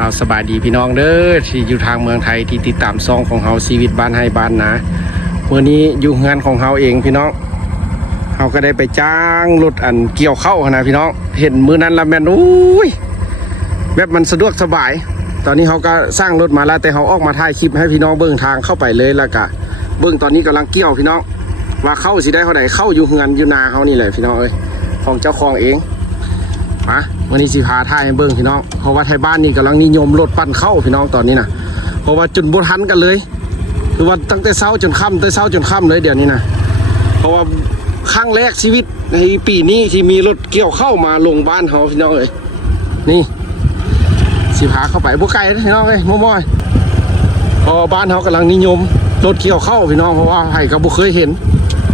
เอาสบายดีพี่น้องเด้อที่อยู่ทางเมืองไทยที่ติดตามซองของเฮาชีวิตบ้านให้บ้านนะมื้อนี้อยู่งานของเฮาเองพี่น้องเฮาก็ได้ไปจ้างรถอันเกี่ยวเข้านะพี่น้องเห็นมื้อนั้นละแม่นอุ้ยแบบมันสะดวกสบายตอนนี้เฮาก็สร้างรถมาแล้วแต่เฮาออกมาถ่ายคลิปให้พี่น้องเบิ่งทางเข้าไปเลยแล้วก็เบิ่งตอนนี้กำลังเกี่ยวพี่น้องว่าเข้าสิได้เท่าใดเข้าอยู่เฮือนอยู่นาเฮานี่แหละพี่น้องเอ้ยของเจ้าของเองมาวันนี้สิพาท่ายให้เบิ่งพี่น้องเพราะว่าไทยบ้านนี่กำลังนิยมรถปั่นเข้าพี่น้องตอนนี้นะเพราะว่าจนบ่ทันกันเลยคือว่าตั้งแต่เช้าจนค่ำแต่เช้าจนค่ำเลยเดี๋ยวนี้นะเพราะว่าครั้งแรกชีวิตในปีนี้ที่มีรถเกี่ยวเข้ามาลงบ้านเขาพี่น้องเอ้ยนี่สิพาเข้าไปบ่ไกลพี่น้องเอ้ยมั่วๆเพราะบ้านเขากำลังนิยมรถเกี่ยวเข้าพี่น้องเพราะว่าใครก็บ่เคยเห็น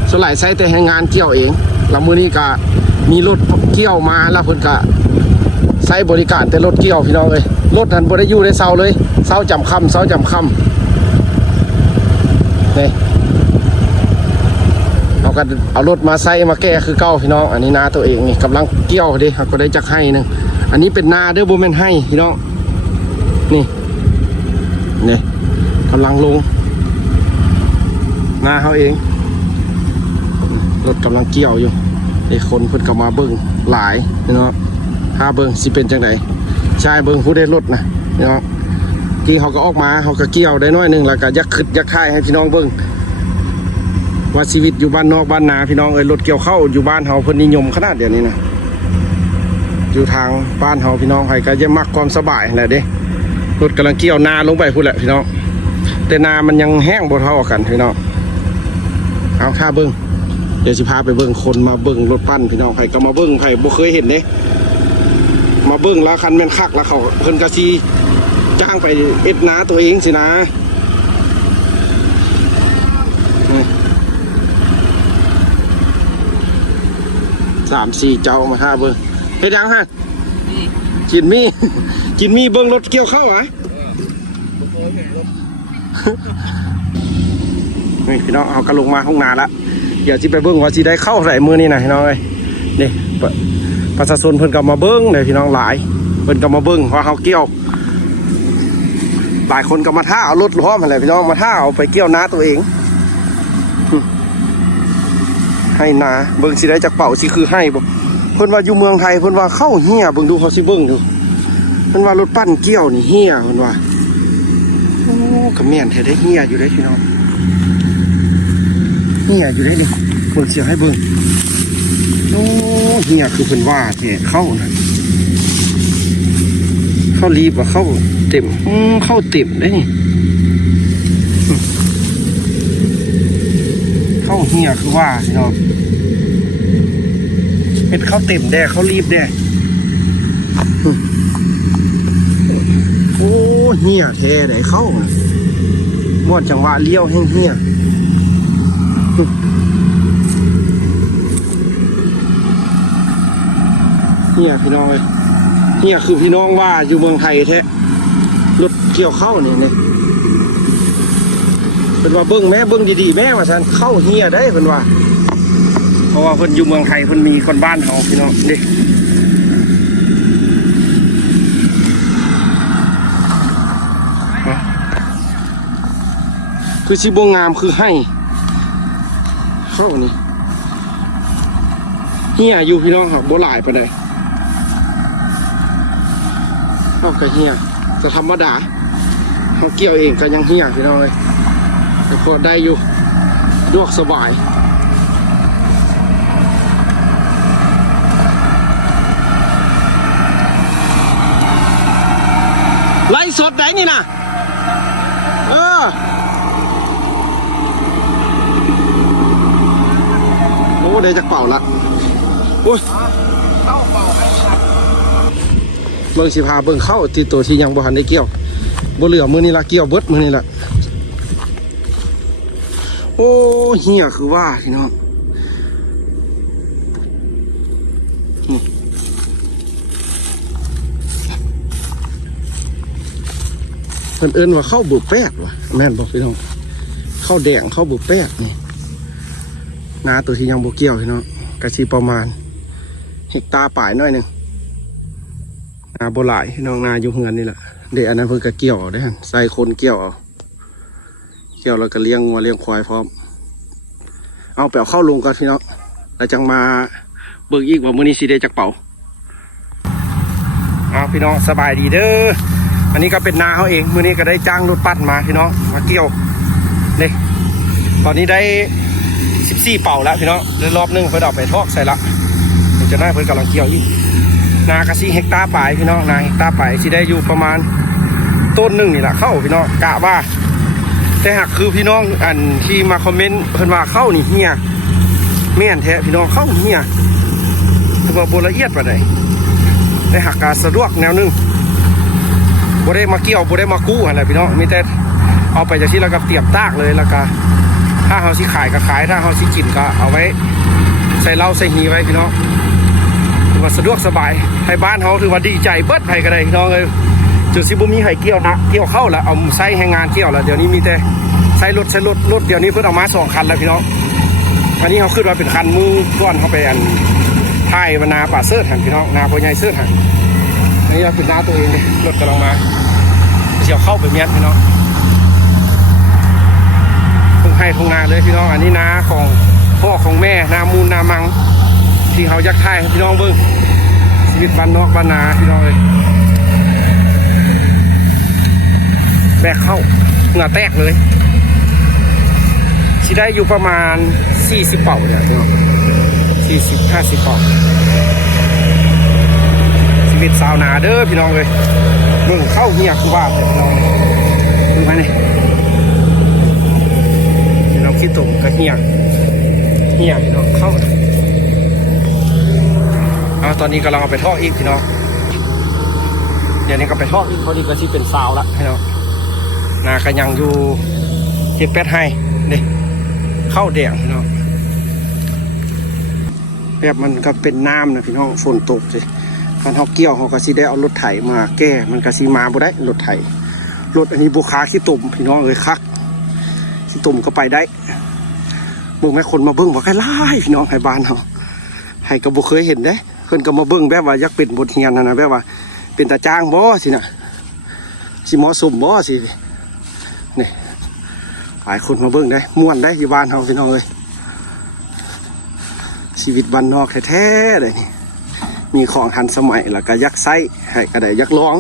ส่วนหลายใช้แต่แรงงานเกี่ยวเองแล้วมื้อนี้ก็มีรถเกี่ยวมาแล้วเพิ่นก็ใช้บริการแต่รถเกี่ยวพี่น้องเลยรถนั้นบ่ได้อยู่ในเซาเลยเซาจำค่ำเซาจำค่ำนี่เราก็เอารถมาใส่มาแก้คือเก่าพี่น้องอันนี้นาตัวเองนี่กำลังเกี่ยวดิเขาก็ได้จักให้นึงอันนี้เป็นนาเด้อบ่แม่นให้พี่น้องนี่กำลังลงนาเขาเองรถกำลังเกี่ยวอยู่ไอ้คนเพิ่นก็มาเบิ่งหลายพี่น้องหาเบิ่งสิเป็นจังไดชายเบิ่งผู้ได้รถนะพี่น้องที่เขาก็ออกมาเขาก็เกี่ยวได้น้อยนึงแล้วก็ยักขึ้นยักค่ายให้พี่น้องเบิ่งว่าชีวิตอยู่บ้านนอกบ้านนาพี่น้องเอ้ยรถเกี่ยวเข้าอยู่บ้านเฮาเพิ่นนิยมขนาดเดี๋ยวนี้นะอยู่ทางบ้านเฮาพี่น้องใครก็จะมักความสบายแหละเด้รถกำลังเกี่ยวนาลงไปพุ่นแหละพี่น้องแต่นามันยังแห้งบ่เท่ากันพี่น้องเอาค่าเบิ่งเดี๋ยวสิพาไปเบิ่งคนมาเบิ่งรถปั้นพี่น้องใครก็มาเบิ่งใครบ่เคยเห็นเด้มาเบิ่งแล้วคันแม่นคักแล้วเขาเพิ่นก็สิจ้างไปเอ็ดนาตัวเองสินะ3-4เจ้ามาท่าเบิ่งเฮ็ดยังฮะกินมีเบิ่งรถเกี่ยวเข้าหรอนี่พี่น้องเอากระลงมาห้องนาละเดี๋ยวสิไปเบิ่งว่าสิได้เข้าใส่มือนี่นะพี่น้องเอ้ยนี่ประชาชนเพิ่นก็มาเบิ่งเลยพี่น้องหลายเพิ่นก็มาเบิ่งว่าเขาเกี่ยวหลายคนก็มาท่าเอารถล้อมาเลยพี่น้องมาท่าเอาไปเกี่ยวนาตัวเองให้นาเบิ่งสิได้จากเป่าสิคือให้บ่เพิ่นว่าอยู่เมืองไทยเพิ่นว่าเข้าเหี้ยเบิ่งดูเขาสิเบิ่งดูเพิ่นว่ารถปั้นเกี่ยวนี่เหี้ยเพิ่นว่าโอ้ก็แม่นแท้ได้เหี้ยอยู่ได้พี่น้องเหี้ยอยู่ได้ดิเบิ่งเสียให้เบิ่งโอ้เหี้ยคือเพิ่นว่าแท้เข้านะเข้ารีบว่าเข้าเต็มเข้าเต็มได้นี่เข้าเหี้ยคือว่าพี่น้องเห็ดเข้าเต็มแด่เข้ารีบแด่โอ้เหี้ยแท้ได้เข้าหมดจังหวะเลี้ยวแห้งเหี้ยเหี้ยพี่น้องเลยเหี้ยคือพี่น้องว่าอยู่เมืองไทยแท้รถเกี่ยวเข้านี่เป็นว่าเบิ้งแม่เบิ้งดีๆแม่ว่าฉันเข้าเหี้ยได้เป็นว่าเพราะว่าเพิ่นอยู่เมืองไทยเพิ่นมีคนบ้านเฮาพี่น้องเด็กคือสิบ่งามคือให้เข้านี่เหี้ยอยู่พี่น้องครับบ่หลายปานใดเข้าก็เหี้ยจะธรรมดาเฮาเกี่ยวเองก็ยังเหี้ยพี่น้องเลยแต่พอได้อยู่ดวกสบายไล่สดได้นี่นะโอ้ได้จากเป่าละโอ้ยเบิ่งสิพาเบิ่งเข้าที่ตัวที่ยังบ่ทันได้เกี่ยวบ่เหลือมือนี่ละเกี่ยวเบิดมือนี่ละโอ้เหี้ยคือว่าพี่น้องเพิ่นเอิ้นว่าเข้าบุแปดว่ะแม่นบอกพี่น้องเข้าแดงเข้าบุแปดนี่นาตัวที่ยังบ่เกี่ยวพี่น้องกระชีประมาณเฮกตาร์ป่ายหน่อยนึงนาบ่หลายพี่น้องนาอยู่เฮือนนี่แหละ เดี๋ยวอันนั้นเพิ่งก็เกี่ยวเอาได้หั่นใส่คนเกี่ยวเอาเกี่ยวแล้วก็เลี้ยงวัวเลี้ยงควายพร้อมเอาแปลเข้าลงก่อนพี่น้องแล้วจังมาเบิกอีกว่ามื้อนี้สิได้จักเป่าเอาพี่น้องสบายดีเด้ออันนี้ก็เป็นนาเขาเองมื้อนี้ก็ได้จ้างรถปั้นมาพี่น้องมาเกี่ยวนี่ตอนนี้ได้14เป่าแล้วพี่น้องเลยรอบนึงเพิ่นเอาไปทอกใส่ละเดี๋ยวจะได้เพิ่นกำลังเกี่ยวอีกนากระซีเฮกตาร์ปลายพี่น้องนาเฮกตาร์ปลายสิได้อยู่ประมาณต้นหนึ่งนี่แหละเข้าพี่น้องกะว่าแต่หากคือพี่น้องอันที่มาคอมเมนต์เพิ่นว่าเข้านี่เฮียแม่นแท้พี่น้องเข้าเฮียถือว่าบ่ละเอียดปานใดแต่หากการสะดวกแนวนึงบ่ได้มาเกี่ยวบ่ได้มากู้อะไรพี่น้องมีแต่เอาไปจากที่แล้วก็เตรียมตากเลยแล้วก็ถ้าเฮาสิขายก็ขายถ้าเฮาสิกินก็เอาไว้ใส่เหล้าใส่หีไว้พี่น้องถือว่าสะดวกสบายให้บ้านเฮาถือว่าดีใจเบิดไผก็ได้พี่น้องเอ้ยจุดสิบ่มีไผเกี่ยวนะเกี่ยวเข้าแล้วเอาใส่ให้งานเกี่ยวแล้วเดี๋ยวนี้มีแต่ใส่รถเดี๋ยวนี้เพิ่นเอามา2คันแล้วพี่น้องอันนี้เฮาขึ้นมาเป็นคันมือก้อนเฮาไปอันท้ายนาป่าเสิร์ชหั่นพี่น้องนาพ่อใหญ่เสิร์ชหั่นอันนี้เราเป็นนาตัวเองเลยรถกำลังมาเสี่ยวเข้าไปเมียนพี่น้องทุ่งให้ทุ่งนาเลยพี่น้องอันนี้นาของพ่อของแม่นามูลนามังที่เขายักษ์ไทยพี่น้องเบิ้งชีวิตบ้านนอกบ้านนาพี่น้องเลยแบกเข้าเหงื่อแตกเลยที่ได้อยู่ประมาณ40เป่าเนี่ยพี่น้อง40-50เป่าชีวิตสาวนาเด้อพี่น้องเลยเบิ้งเข้าเหี้ยคือว่าพี่น้องดูไปนี่พี่น้องขี้ตุ่มกับเหี้ยพี่น้องเข้าตอนนี้กำลังเอาไปทอดอีกพี่น้องเดี๋ยวนี้ก็ไปทอดอีกพอดีก็ที่เป็นสาวละพี่น้องนาก็ยังอยู่7-8ให้เด็เข้าแดงพี่น้องแบบมันก็เป็นน้ำนะพี่น้องฝนตกสิการเขาเกี่ยวเขาก็สิได้เอารถไถมาแก้มันก็สิมาบ่ได้รถไถรถอันนี้บุคาขี้ตุ่มพี่น้องเลยคักขี้ตุ่มก็ไปได้เบิ่งแม่คนมาเบิ่งว่าใครไล่พี่น้องให้บ้านเขาให้ก็บ่เคยเห็นเด้เพิ่นก็มาเบิ่งแบบว่าอยากเป็นบทเรียนนะแบบว่าเป็นตาจ้างบ่สินะสิเหมาะสมบ่สินี่หลายคนมาเบิ่งได้ม่วนได้ที่บ้านเขาพี่น้องเลยชีวิตบ้านนอกแท้ๆเลยนี่มีของทันสมัยแล้วก็ยักไส้ให้ก็ได้ยักร้อง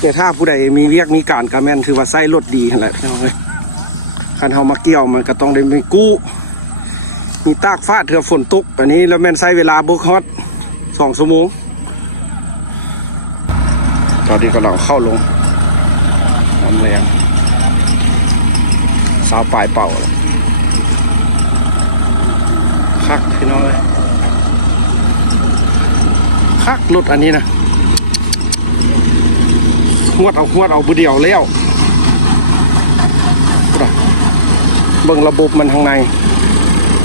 แต่ถ้าผู้ใดมีเวียกมีการกระแม่นถือว่าไส้รถดีนั่นแหละพี่น้องเลยคันเฮามาเกี่ยวมันก็ต้องได้มีกู้มีตากฟ้าเถื่อฝนตกอันนี้แล้วแม่นใช้เวลาบุกฮอต2 ชั่วโมงตอนนี้ก็เราเข้าลงน้ำแรงสาวปลายเป่าคักพี่น้องเลยคักรถอันนี้นะหวดเอาบุเดียวแล้วเบิ่งระบบมันทางใน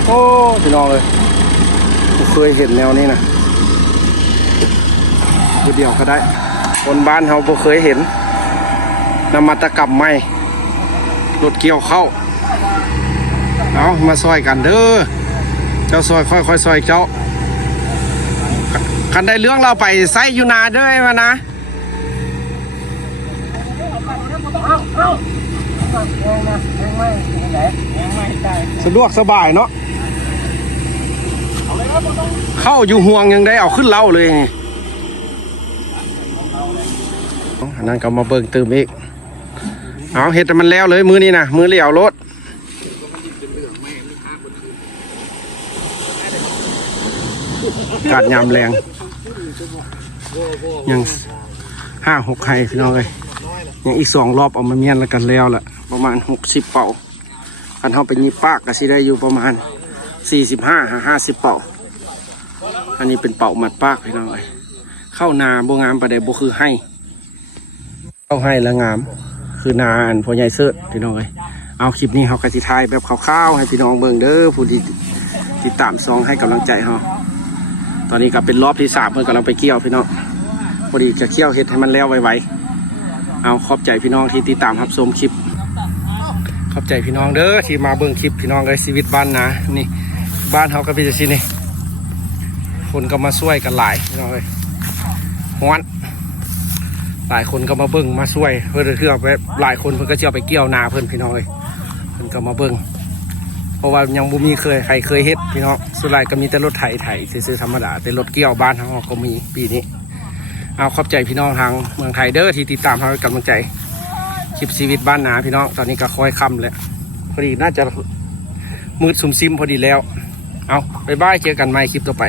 โอ้พี่น้องเลยผมเคยเห็นแนวนี้นะบุเดียวก็ได้คนบ้านเราผมเคยเห็นนวัตกรรมใหม่รถเกี่ยวเข้าเอามาซอยกันเด้อเจ้าซอยค่อยซอยเจ้าคันได้เรื่องเราไปไซอยู่นาเด้อมานะสะดวกสบายเนาะเข้าอยู่ห่วงยังได้เอาขึ้นเล่าเลยอันนั้นก็มาเบิ่งเติมอีกเอาเห็ดมันแล้วเลยมือนี้นะมือเหลี่ยวรถกัดยำแรงยัง5-6 ไข่พี่น้องเลยยังอีก2 รอบเอามาเมียนแล้วกันแล้วล่ะประมาณ60เป่าคันเข้าไปยีปากก็สิได้อยู่ประมาณ45-50เป่าอันนี้เป็นเป่ามัดปากพี่น้องเลยเข้านาโบงามประเดี๋ยวโบคือให้เข้าให้แล้วงามคือนาอันพ่อใหญ่เสิร์ชพี่น้องเลยเอาคลิปนี้เขากระสิทายแบบคร่าวๆให้พี่น้องเบิ่งเด้อผู้ที่ติดตามซองให้กำลังใจเขาตอนนี้ก็เป็นรอบที่3เพิ่นกำลังไปเกี่ยวพี่น้องพอดีจะเกี่ยวเห็ดให้มันแล้วไวๆเอาขอบใจพี่น้องที่ติดตามรับชมคลิปขอบใจพี่น้องเด้อที่มาเบิ่งคลิปพี่น้องเลยชีวิตบ้านนะนี่บ้านเขาก็เป็นอย่างนี้คนก็มาช่วยกันหลายพี่น้องเลยฮ้อน หลายคนก็มาเบิ่งมาช่วยเพื่อเพื่อไปหลายคนเพิ่นก็จะเอาไปเกี่ยวนาเพิ่นพี่น้องเลยเพิ่นก็มาเบิ่งเพราะว่ายังบ่มีใครเคยเฮ็ดพี่น้องสุดท้ายก็มีแต่รถไถซื่อๆธรรมดาแต่รถเกี่ยวบ้านเฮาก็มีปีนี้เอาขอบใจพี่น้องทางเมืองไทยเด้อที่ติดตามให้กำลังใจคลิปชีวิตบ้านนาพี่น้องตอนนี้ก็ค่อยค่ำแล้วพอดีน่าจะมืดซุ่มซิมพอดีแล้วเอาบ๊ายบายเจอกันใหม่คลิปต่อไป